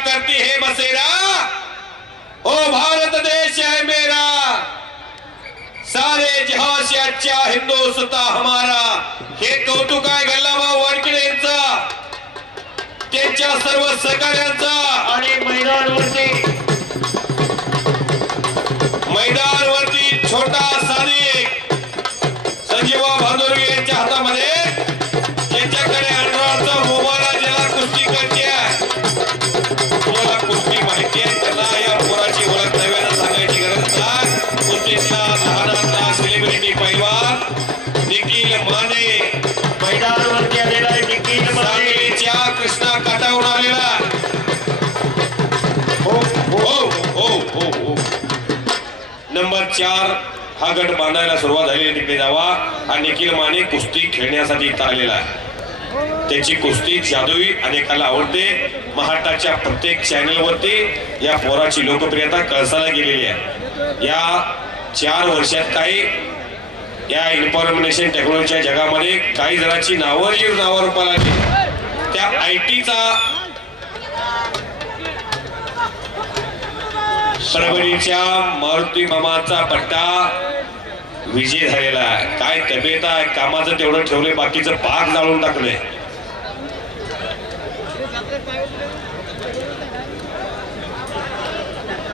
करती है बसेरा, ओ भारत देश है मेरा, सारे जहां से अच्छा हिंदुस्तान हमारा. हे कौतुक आहे गल्लाभाऊ वानखेडे यांचा, त्यांच्या सर्व सहकार्यांचा. आणि मैदानवरती छोटा सादिक संजीवा भादुर्गे यांच्या हातामध्ये, त्यांच्याकडे अँड्रॉइडचा मोबाईल आहे, ज्याला कुस्ती करते. तुम्हाला कुस्ती माहिती आहे, त्याला या पोराची ओळख नव्यानं सांगायची गरज नाही. कुस्तीतला लहानातला सेलिब्रिटी पैलवान निखिल माने मैदानावरती आलेला आहे. निखिल माने सांगलीच्या कृष्णा काटावरून आलेला. हो नंबर 4 हा गट बांधायला सुरुवात झाली. तिकडे जावा. हा निखिल माने कुस्ती खेळण्यासाठी इथं आलेला आहे. त्याची कुस्ती जादुई अनेकाला आवडते. महाराष्ट्राच्या प्रत्येक चॅनलवरती या पोराची लोकप्रियता कळसाला गेलेली आहे. या 4 वर्षात काही या इन्फॉर्मेशन टेक्नॉलॉजीच्या जगामध्ये काही जणांची नावं रूपाला आली. त्या IT चा परभणीच्या मारुती मामाचा पट्टा विजय झालेला आहे. काय तब्येत आहे, कामाचं तेवढं ठेवलंय, बाकीचं पाक जाळून टाकलंय.